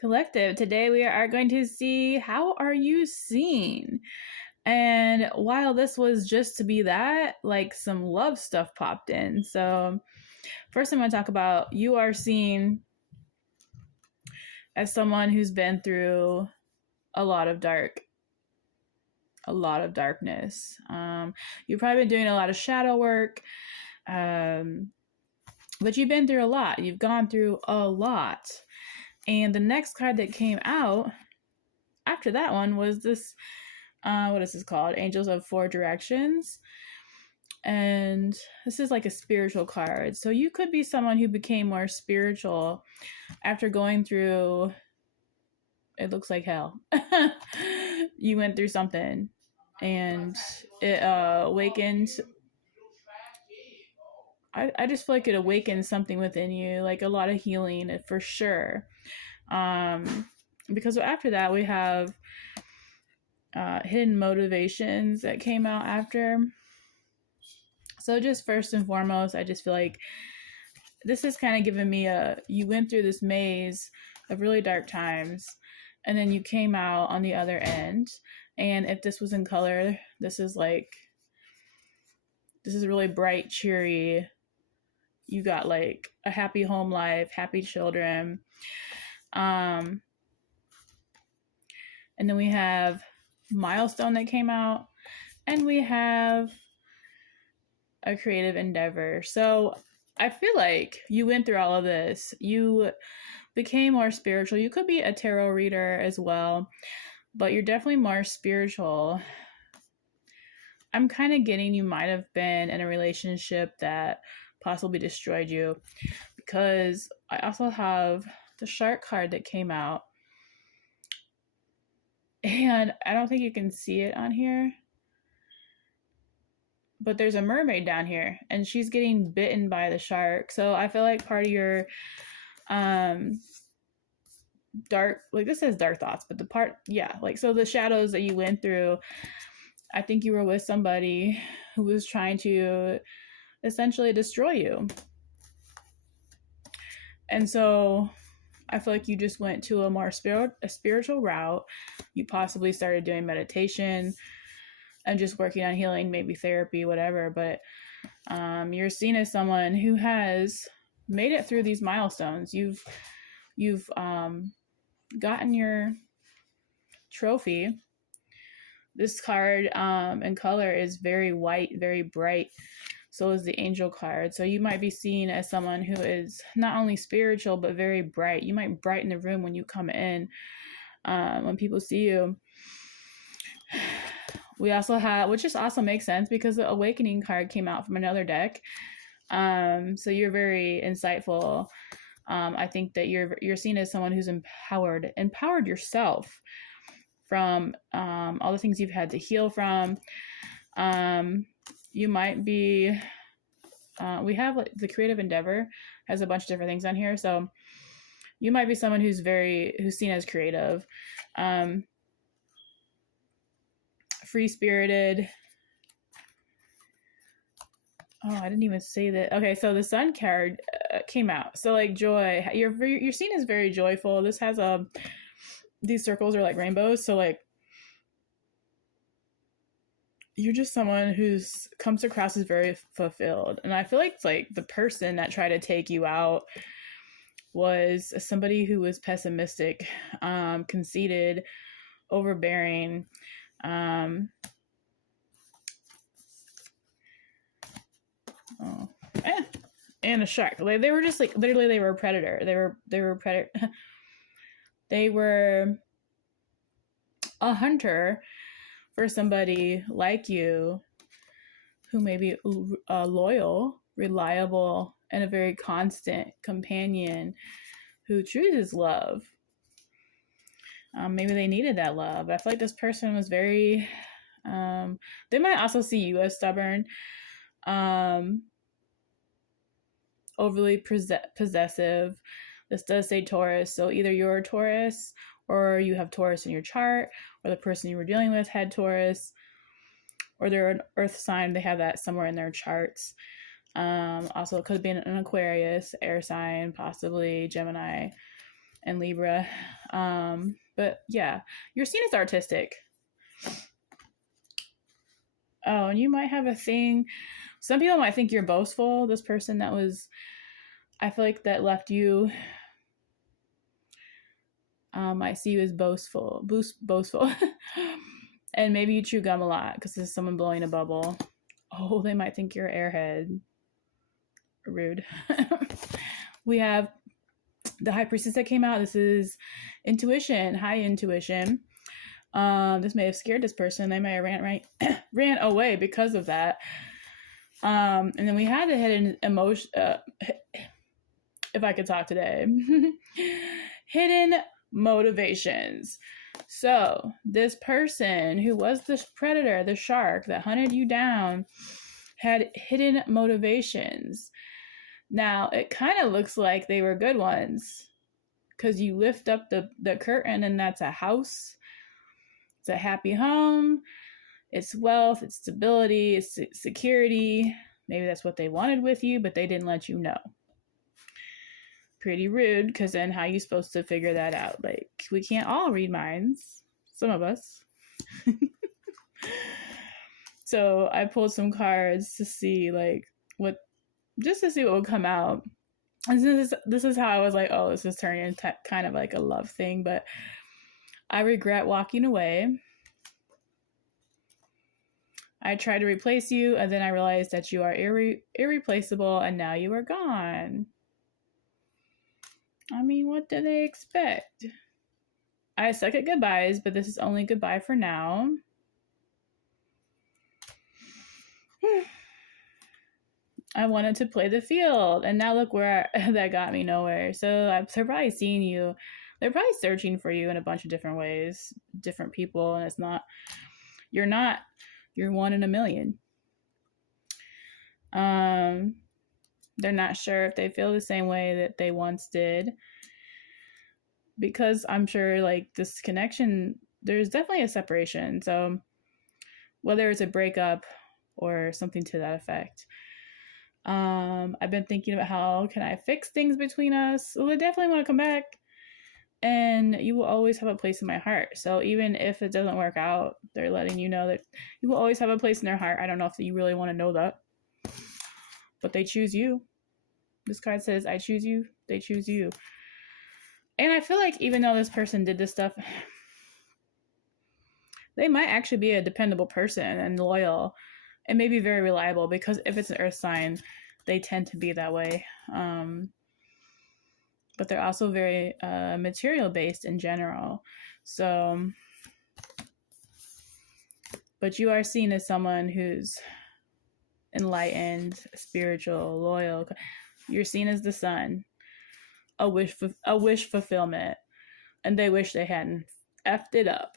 Collective. Today we are going to see how are you seen? And while this was just to be that, like some love stuff popped in. So first I'm going to talk about you are seen as someone who's been through a lot of darkness. You've probably been doing a lot of shadow work, but you've been through a lot. You've gone through a lot. And the next card that came out after that one was this, what is this called? Angels of Four Directions. And this is like a spiritual card. So you could be someone who became more spiritual after going through, it looks like hell. You went through something and it awakened. I just feel like it awakens something within you, like a lot of healing for sure. Because after that we have hidden motivations that came out after. So just first and foremost, I just feel like this is kind of giving me you went through this maze of really dark times and then you came out on the other end. And if this was in color, this is really bright, cheery. You got like a happy home life, happy children. And then we have milestone that came out, and we have a creative endeavor. So I feel like you went through all of this. You became more spiritual. You could be a tarot reader as well, but you're definitely more spiritual. I'm kind of getting you might have been in a relationship that possibly destroyed you, because I also have the shark card that came out, and I don't think you can see it on here, but there's a mermaid down here and she's getting bitten by the shark. So I feel like part of your dark, like this says dark thoughts, but the part, yeah, like, so the shadows that you went through, I think you were with somebody who was trying to essentially destroy you. And so I feel like you just went to a more spiritual route. You possibly started doing meditation and just working on healing, maybe therapy, whatever. But you're seen as someone who has made it through these milestones. You've gotten your trophy. This card in color is very white, very bright. So is the angel card. So you might be seen as someone who is not only spiritual, but very bright. You might brighten the room when you come in, when people see you. We also have, which just also makes sense because the awakening card came out from another deck. So you're very insightful. I think that you're seen as someone who's empowered yourself from all the things you've had to heal from. You might be, we have like the creative endeavor has a bunch of different things on here. So you might be someone who's seen as creative, free-spirited. Oh, I didn't even say that. Okay, so the sun card came out. So like joy, you're seen as very joyful. This has these circles are like rainbows. So like you're just someone who's comes across as very fulfilled. And I feel like it's like the person that tried to take you out was somebody who was pessimistic, conceited, overbearing. And a shark. Like they were just like literally they were a predator. They were predator. They were a hunter for somebody like you who may be loyal, reliable, and a very constant companion who chooses love. Maybe they needed that love. I feel like this person was very, they might also see you as stubborn, overly possessive. This does say Taurus, so either you're a Taurus or you have Taurus in your chart, or the person you were dealing with had Taurus, or they're an earth sign, they have that somewhere in their charts. Also, it could have been an Aquarius, air sign, possibly Gemini. and Libra. But yeah, you're seen as artistic. Oh, and you might have a thing. Some people might think you're boastful. This person that was, I feel like that left you. I see you as boastful, and maybe you chew gum a lot because this is someone blowing a bubble. Oh, they might think you're an airhead. Rude. We have the High Priestess that came out. This is intuition, high intuition. This may have scared this person. They may have ran away because of that. And then we had the hidden emotion. If I could talk today, hidden motivations. So this person who was the predator, the shark that hunted you down, had hidden motivations. Now it kind of looks like they were good ones because you lift up the curtain and that's a house. It's a happy home. It's wealth. It's stability. It's security. Maybe that's what they wanted with you, but they didn't let you know. Pretty rude, because then how are you supposed to figure that out? Like, we can't all read minds. Some of us. So I pulled some cards to see just to see what would come out. And this is how I was like, oh, this is turning into kind of like a love thing, but I regret walking away. I tried to replace you, and then I realized that you are irreplaceable, and now you are gone. I mean, what do they expect? I suck at goodbyes, but this is only goodbye for now. I wanted to play the field, and now look where that got me nowhere. So they're probably seeing you. They're probably searching for you in a bunch of different ways, different people, and you're one in a million. They're not sure if they feel the same way that they once did, because I'm sure like this connection, there's definitely a separation. So whether it's a breakup or something to that effect, I've been thinking about how can I fix things between us. Well, I definitely want to come back, and you will always have a place in my heart. So even if it doesn't work out, they're letting you know that you will always have a place in their heart. I don't know if you really want to know that, but they choose you. This card says, I choose you, they choose you. And I feel like even though this person did this stuff, they might actually be a dependable person and loyal and maybe very reliable, because if it's an earth sign, they tend to be that way. But they're also very material based in general. So, but you are seen as someone who's enlightened, spiritual, loyal. You're seen as the sun, a wish fulfillment, and they wish they hadn't effed it up.